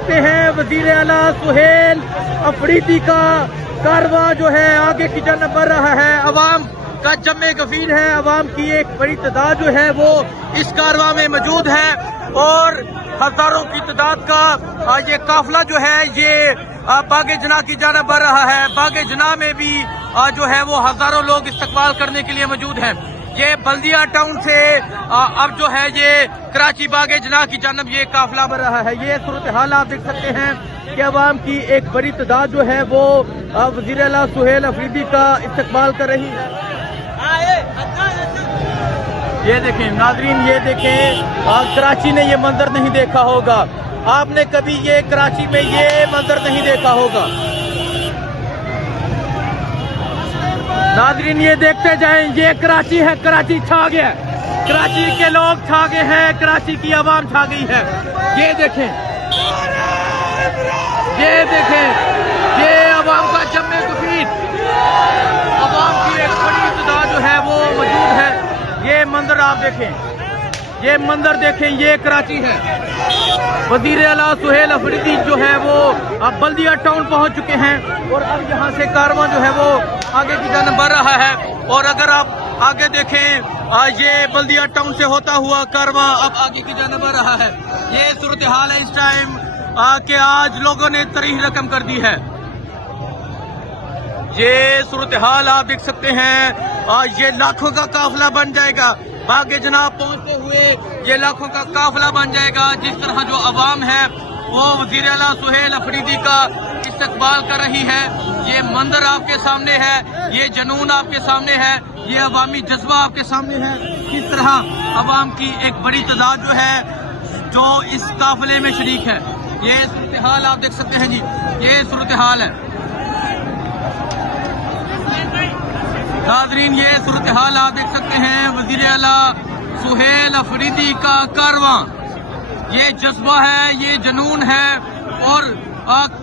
सकते हैं वजीर आला सुहेल अफरीदी का कारवां जो है आगे की जानब बढ़ रहा है। अवाम का जमे गफीर है, अवाम की एक बड़ी तादाद जो है वो इस कारवां में मौजूद है और हजारों की तादाद का ये काफिला जो है ये बागे जना की जानब बढ़ रहा है। बागे जना में भी जो है वो हजारों लोग इस्तकबाल करने के लिए मौजूद हैं। ये बल्दिया टाउन से अब जो है ये कराची बागे जना की जानब ये काफिला बढ़ रहा है। ये सूरत हाल आप देख सकते हैं कि अवाम की एक बड़ी तादाद जो है वो वजीर आला सुहेल अफरीदी का इस्तकबाल कर रही है। ये देखें नाजरीन, ये देखें कराची ने ये मंजर नहीं देखा होगा, आपने कभी ये कराची में ये मंजर नहीं देखा होगा। नाजरीन ये देखते जाएं, ये कराची है, कराची छा गया, कराची के लोग छा गए हैं, कराची की आवाम छा गई है। ये देखें, ये देखें, ये आवाम का जमे गफीर, आवाम की एक बड़ी तादाद जो है वो मौजूद है। ये मंजर आप देखें, ये मंजर देखें, ये कराची है। वजीर आला सुहेल अफरीदी जो है वो अब बल्दिया टाउन पहुंच चुके हैं और अब यहाँ से कारवां जो है वो आगे की जानब बढ़ रहा है। और अगर आप आगे देखें ये बल्दिया टाउन से होता हुआ कारवां अब आगे की जानब बढ़ रहा है। ये सूरत हाल है इस टाइम कि आज लोगों ने तरीह रकम कर दी है। ये सूरत हाल आप देख सकते हैं, ये लाखों का काफिला बन जाएगा। बागे जनाब पहुंचते हुए ये लाखों का काफिला बन जाएगा। जिस तरह जो अवाम है वो वजीर आला सुहेल अफरीदी का इस्तकबाल कर रही है। ये मंजर आपके सामने है, ये जुनून आपके सामने है, ये अवामी जज्बा आपके सामने है। किस तरह अवाम की एक बड़ी तादाद जो है जो इस काफिले में शरीक है। ये सूरत हाल आप देख सकते हैं जी, ये सूरत हाल है नाजरीन, ये सूरत हाल आप देख सकते हैं। वजीर आला सुहेल अफरीदी का कारवां, ये जज्बा है, ये जुनून है और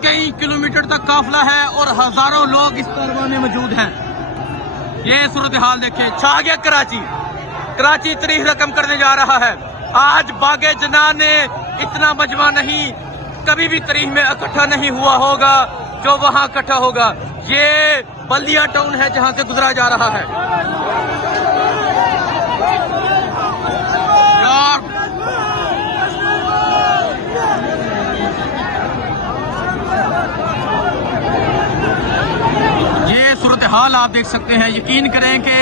कई किलोमीटर तक काफिला है और हजारों लोग इस कारवां में मौजूद हैं। ये सूरत हाल देखें, छा गया कराची, कराची तरीह रकम करने जा रहा है। आज बागे जना ने इतना मजमा नहीं कभी भी तरीह में इकट्ठा नहीं हुआ होगा जो वहां इकट्ठा होगा। ये बल्दिया टाउन है जहां से गुजरा जा रहा है। यार ये सूरत हाल आप देख सकते हैं। यकीन करें कि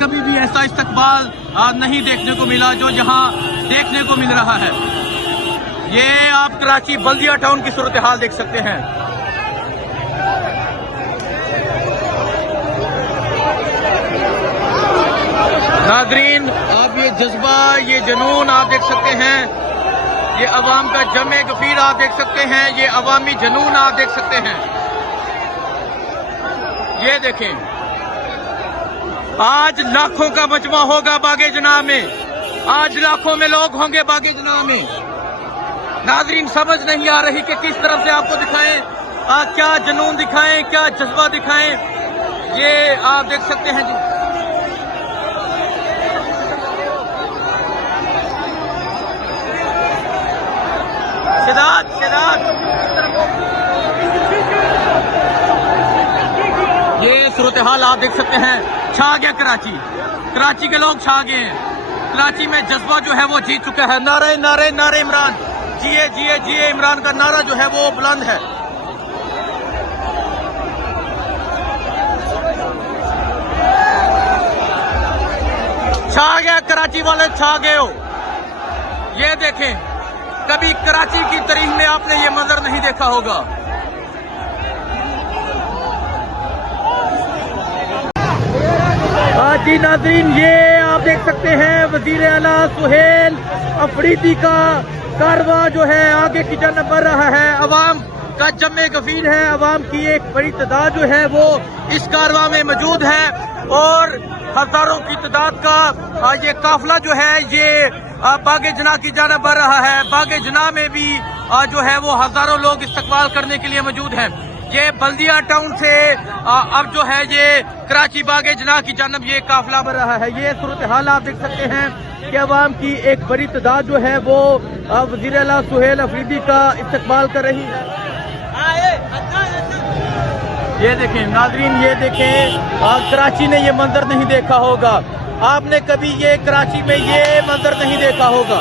कभी भी ऐसा इस्तकबाल नहीं देखने को मिला जो यहां देखने को मिल रहा है। ये आप कराची बल्दिया टाउन की सूरत हाल देख सकते हैं। नाजरीन आप ये जज्बा, ये जुनून आप देख सकते हैं, ये अवाम का जमे गफीर आप देख सकते हैं, ये अवामी जुनून आप देख सकते हैं। ये देखें, आज लाखों का मजमा होगा बागे जना में, आज लाखों में लोग होंगे बागे जना में। नाजरीन समझ नहीं आ रही कि किस तरफ से आपको दिखाएं, क्या जुनून दिखाएं, क्या जज्बा दिखाएं। ये आप देख सकते हैं जी, ये सूरत हाल आप देख सकते हैं। छा गया कराची, कराची के लोग छा गए हैं। कराची में जज्बा जो है वो जीत चुका है। नारे नारे नारे इमरान, जिए जिए जिए इमरान का नारा जो है वो बुलंद है। छा गया, कराची वाले छा गए हो। ये देखें, कभी कराची की तारीख में आपने ये मंजर नहीं देखा होगा। जी नाज़रीन, ये आप देख सकते हैं वजीर आला सुहेल अफरीदी का कारवां जो है आगे की जानब बढ़ रहा है। अवाम का जमे गफीर है, अवाम की एक बड़ी तादाद जो है वो इस कारवां में मौजूद है और हजारों की तादाद का ये काफिला जो है ये बागे जना की जानब बढ़ रहा है। बागे जना में भी जो है वो हजारों लोग इस्तकबाल करने के लिए मौजूद हैं। ये बल्दिया टाउन से अब जो है ये कराची बागे जना की जानब ये काफिला बढ़ रहा है। ये सूरत हाल आप देख सकते हैं कि अवाम की एक बड़ी तादाद जो है वो वज़ीर आला सुहेल अफरीदी का इस्तकबाल कर रही है। ये देखें नाज़रीन, ये देखें, कराची ने ये मंजर नहीं देखा होगा, आपने कभी ये कराची में ये मंजर नहीं देखा होगा।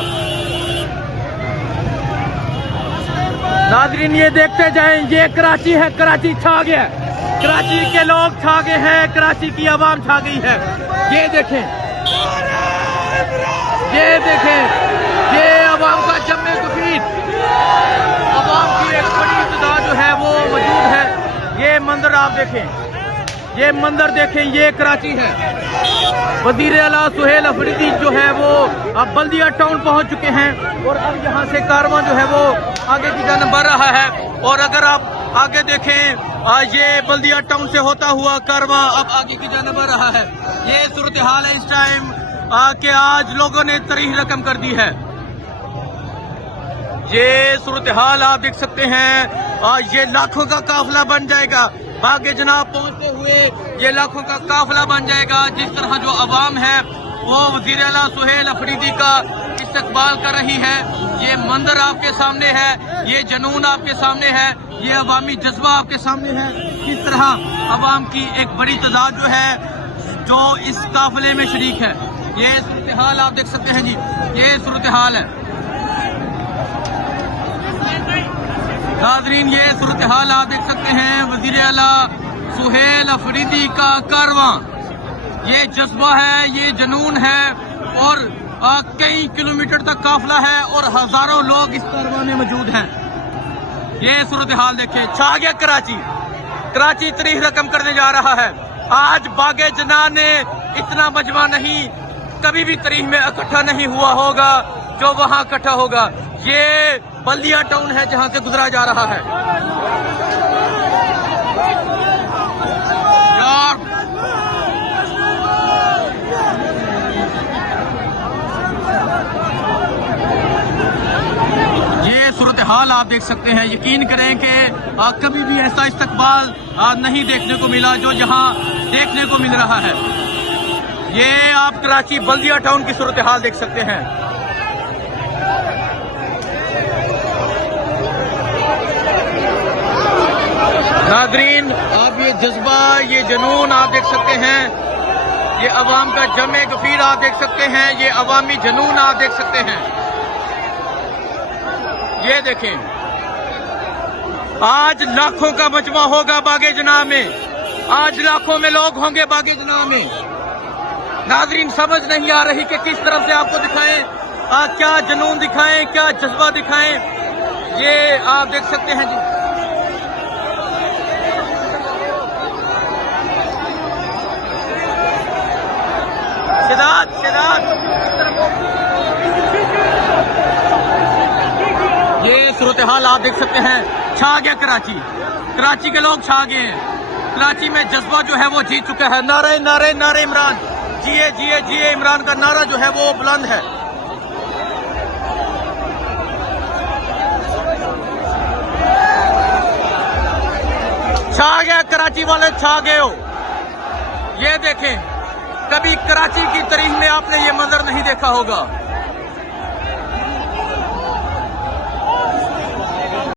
नाज़रीन ये देखते जाएं, ये कराची है, कराची छा गया, कराची के लोग छा गए हैं, कराची की आवाम छा गई है। ये देखें, ये देखें, ये आवाम का जम्मे गफीर, आवाम की एक बड़ी तादाद जो है वो मौजूद है। ये मंजर आप देखें, ये मंजर देखें, ये कराची है। वज़ीर आला सुहेल अफरीदी जो है वो अब बल्दिया टाउन पहुंच चुके हैं और अब यहाँ से कारवां जो है वो आगे की जानिब बढ़ रहा है। और अगर आप आगे देखें, ये बल्दिया टाउन से होता हुआ कारवां अब आगे की जानिब बढ़ रहा है। ये सूरत हाल है इस टाइम कि आज लोगों ने तारीख रकम कर दी है। ये सूरत हाल आप देख सकते हैं, ये लाखों का काफिला बन जाएगा, बागे जनाब पहुंचते हुए ये लाखों का काफिला बन जाएगा। जिस तरह जो अवाम है वो वज़ीर आला सुहेल अफरीदी का इस्तकबाल कर रही है, ये मंजर आपके सामने है, ये जुनून आपके सामने है, ये अवामी जज्बा आपके सामने है। किस तरह अवाम की एक बड़ी तादाद जो है जो इस काफिले में शरीक है। ये सूरत हाल आप देख सकते हैं जी, ये सूरत हाल है नाज़रीन, ये सूरत हाल आप देख सकते हैं। वज़ीर आला सुहेल अफरीदी का कारवां, ये जज्बा है, ये जुनून है और कई किलोमीटर तक काफिला है और हजारों लोग इस कारवां में मौजूद हैं। ये सूरत हाल देखें, छा गया कराची, कराची तारीख रकम करने जा रहा है। आज बागे जना ने इतना मजमा नहीं, कभी भी तारीख में इकट्ठा नहीं हुआ होगा जो वहां इकट्ठा होगा। ये बल्दिया टाउन है जहां से गुजरा जा रहा है। यार ये सूरत हाल आप देख सकते हैं। यकीन करें कि कभी भी ऐसा इस्तकबाल नहीं देखने को मिला जो जहां देखने को मिल रहा है। ये आप कराची बल्दिया टाउन की सूरत हाल देख सकते हैं। नाज़रीन आप ये जज्बा, ये जुनून आप देख सकते हैं, ये अवाम का जमे गफीर आप देख सकते हैं, ये अवामी जुनून आप देख सकते हैं। ये देखें, आज लाखों का मजमा होगा बागे जनाब में, आज लाखों में लोग होंगे बागे जनाब में। नाज़रीन समझ नहीं आ रही कि किस तरह से आपको दिखाएं, क्या जुनून दिखाएं, क्या जज्बा दिखाएं। ये आप देख सकते हैं जी, ये सूरत हाल आप देख सकते हैं। छा गया कराची, कराची के लोग छा गए हैं, कराची में जज्बा जो है वो जीत चुका है। नारे नारे नारे इमरान, जिए जिए जिए इमरान का नारा जो है वो बुलंद है। छा गया कराची वाले, छा गए हो। ये देखें, कभी कराची की तारीख में आपने ये मंजर नहीं देखा होगा।